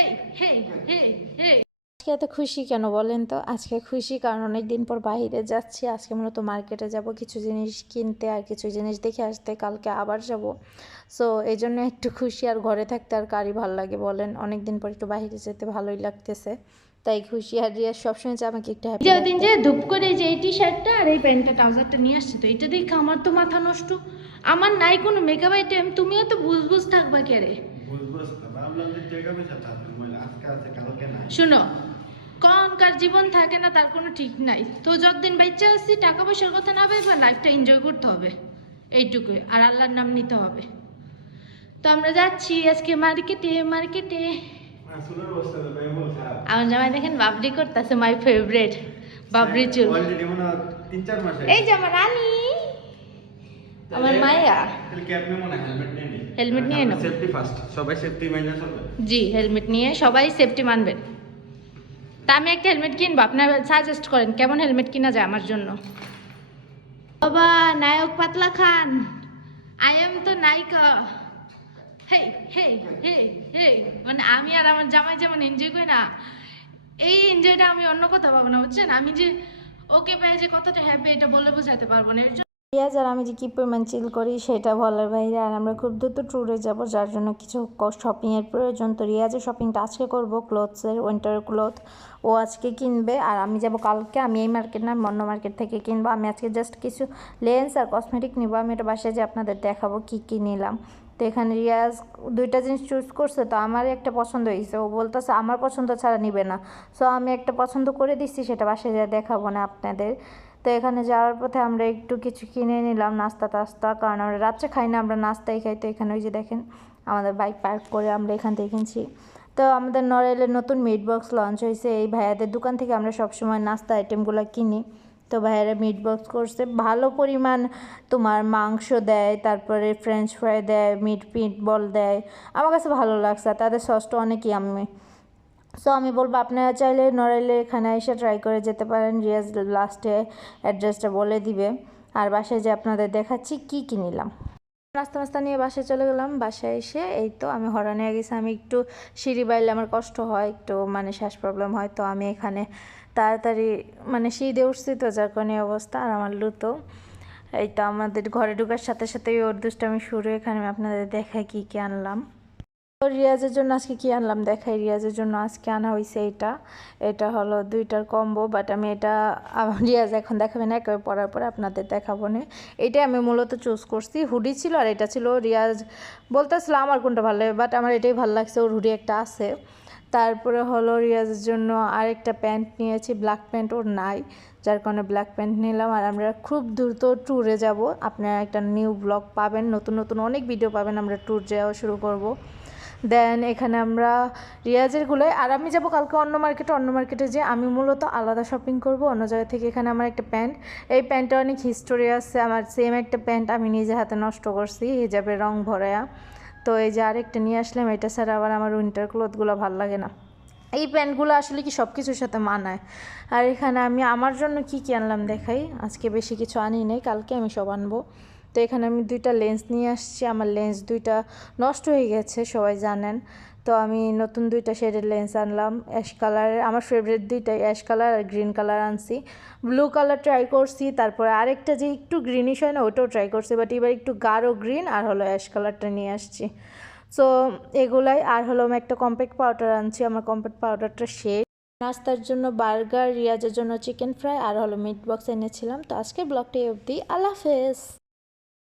হেই হেই হেই হেই আজকে এত খুশি কেন বলেন তো? আজকে খুশি কারণ অনেক দিন পর বাইরে যাচ্ছি। আজকে মূলত মার্কেটে যাব কিছু জিনিস কিনতে আর কিছু জিনিস দেখে আসতে, কালকে আবার যাব। সো এই জন্য একটু খুশি। আর ঘরে থাকতে আর কারই ভালো লাগে বলেন? অনেক দিন পর একটু বাইরে যেতে ভালোই লাগতেছে, তাই খুশি। আর রিয়া সবসময় যে আমাকে একটু হ্যাপি যে দিন যে ধূপ করে যে এই টি শার্টটা আর এই প্যান্টটা ট্রাউজারটা নিয়ে আসছে, তো এটা দেখে আমার তো মাথা নষ্ট। আমার নাই কোনো মেকআপ আইটেম, তুমিও তো বুঝ থাকবা কে রে? শুনো, কনকার জীবন থাকে না তার কোনো ঠিক নাই। তো যতদিন বাচ্চা আছি টাকা পয়সার কথা না ভেবে লাইফটা এনজয় করতে হবে, এইটুকুই। আর আল্লাহর নাম নিতে হবে। তো আমরা যাচ্ছি আজকে মার্কেটে। আমার জামাই দেখেন বাবরি করতেছে, মাই ফেভারিট বাবরি চুল। এই যে আমার রানী, আমার মায়া। হেলমেট নিয়ে নাও। সেফটি ফার্স্ট, সবাই সেফটি মেনে চলবে। জি, হেলমেট নিয়ে সবাই সেফটি মানবেন। তা আমি একটা হেলমেট কিনবো, আপনারা সাজেস্ট করেন কেমন হেলমেট কিনা যায় আমার জন্য। বাবা নায়ক পাতলা খান, আই এম তো নায়িকা। হেই হেই হেই হেই, মানে আমি আর আমার জামাই যেমন এনজয় করি না, এই এনজয়টা আমি অন্য কোথাও পাবো না, বুঝছেন? আমি যে ওকে পেয়ে যে কতটা হ্যাপি এটা বলে বোঝাতে পারবো না। রিয়াজ আর আমি যে কী পরিমাণ চিল করি সেটা বলার বাইরে। আর আমরা খুব দ্রুত ট্যুরে যাব, যার জন্য কিছু শপিংয়ের প্রয়োজন। তো রিয়াজের শপিংটা আজকে করবো, ক্লোথসের, উইন্টার ক্লোথ ও আজকে কিনবে। আর আমি যাব কালকে। আমি এই মার্কেট না, অন্য মার্কেট থেকে কিনবো। আমি আজকে জাস্ট কিছু লেন্স আর কসমেটিক নিবো। আমি এটা বাসায় যে আপনাদের দেখাবো কী কী নিলাম। তো এখানে রিয়াজ দুইটা জিনিস চুজ করছে, তো আমার একটা পছন্দ হয়েছে। ও বলতেছে আমার পছন্দ ছাড়া নিবে না। সো আমি একটা পছন্দ করে দিচ্ছি, সেটা বাসায় যা দেখাবো না আপনাদের। তো এখানে যাওয়ার পথে আমরা একটু কিছু কিনে নিলাম, নাস্তা টাস্তা, কারণ আমরা রাত্রে খাই না, আমরা নাস্তাই খাই। তো এখানে ওই যে দেখেন আমাদের বাইক পার্ক করে আমরা এখান থেকে কিনছি। তো আমাদের নড়াইলের নতুন মিট বক্স লঞ্চ হয়েছে, এই ভাইয়াদের দোকান থেকে আমরা সবসময় নাস্তা আইটেমগুলো কিনি। তো ভাইয়ারা মিট বক্স করছে, ভালো পরিমাণ তোমার মাংস দেয়, তারপরে ফ্রেঞ্চ ফ্রাই দেয়, মিট বল দেয়। আমার কাছে ভালো লাগছে, তাদের সসটা অনেকই আমি। সো আমি বলবো আপনারা চাইলে নড়াইলে এখানে এসে ট্রাই করে যেতে পারেন। রিয়াজ লাস্টে অ্যাড্রেসটা বলে দিবে। আর বাসায় যে আপনাদের দেখাচ্ছি কী কী নিলাম। নাস্তা নিয়ে বাসায় চলে গেলাম। বাসায় এসে এই তো আমি হরানে গেছি। আমি একটু সিঁড়ি বাইলে আমার কষ্ট হয়, একটু মানে শ্বাস প্রবলেম হয়। তো আমি এখানে তাড়াতাড়ি মানে সিঁড়ি উঠছি, তো যার কারণে অবস্থা। আর আমার লুতো এই তো আমাদের ঘরে ঢোকার সাথে সাথেই ওর দুষ্টামি শুরু। এখানে আমি আপনাদের দেখাই কী কী আনলাম। তো রিয়াজের জন্য আজকে কি আনলাম দেখাই। রিয়াজের জন্য আজকে আনা হয়েছে এটা হলো দুইটার কম্বো, বাট আমি এটা রিয়াজ এখন দেখাবে না, একেবারে পরার পরে আপনাদের দেখাবো না। এটাই আমি মূলত চুজ করছি। হুডি ছিল আর এটা ছিল। রিয়াজ বলতেছিল আমার কোনটা ভালো লাগে, বাট আমার এটাই ভালো লাগছে। ওর হুডি একটা আছে। তারপরে হলো রিয়াজের জন্য আরেকটা প্যান্ট নিয়েছি, ব্ল্যাক প্যান্ট ওর নাই, যার কারণে ব্ল্যাক প্যান্ট নিলাম। আর আমরা খুব দ্রুত ট্যুরে যাব, আপনারা একটা নিউ ব্লগ পাবেন, নতুন অনেক ভিডিও পাবেন। আমরা ট্যুর যাওয়া শুরু করব। দেন এখানে আমরা রিয়াজেরগুলোয়। আর আমি যাব কালকে অন্য মার্কেটে যে আমি মূলত আলাদা শপিং করব অন্য জায়গা থেকে। এখানে আমার একটা প্যান্ট, এই প্যান্টটা অনেক হিস্টোরি আছে। আমার সেম একটা প্যান্ট আমি নিজে হাতে নষ্ট করছি, হিজাবের রং ভরায়া। তো এই যে আরেকটা নিয়ে আসলাম। এটা ছাড়া আবার আমার উইন্টার ক্লথগুলো ভালো লাগে না। এই প্যান্টগুলো আসলে কি সব কিছুর সাথে মানায়। আর এখানে আমি আমার জন্য কি আনলাম দেখাই। আজকে বেশি কিছু আনি নেই, কালকে আমি সব আনবো। তো এখানে আমি দুইটা লেন্স নিয়ে আসছি। আমার লেন্স দুইটা নষ্ট হয়ে গেছে, সবাই জানেন। তো আমি নতুন দুইটা শেডের লেন্স আনলাম, অ্যাশ কালারের। আমার ফেভারিট দুইটাই, অ্যাশ কালার আর গ্রিন কালার আনছি। ব্লু কালার ট্রাই করছি, তারপরে আরেকটা যে একটু গ্রিনিশ হয় না, ওটাও ট্রাই করছি, বাট এবার একটু গাঢ় গ্রিন আর হলো অ্যাশ কালারটা নিয়ে আসছি। সো এগুলাই। আর হলো আমি একটা কম্প্যাক্ট পাউডার আনছি, আমার কম্প্যাক্ট পাউডারটা শেষ। নাস্তার জন্য বার্গার, রিয়াজের জন্য চিকেন ফ্রাই আর হলো মিট বক্স এনেছিলাম। তো আজকে ব্লগটা অবধি, আল্লাহ হাফেজ।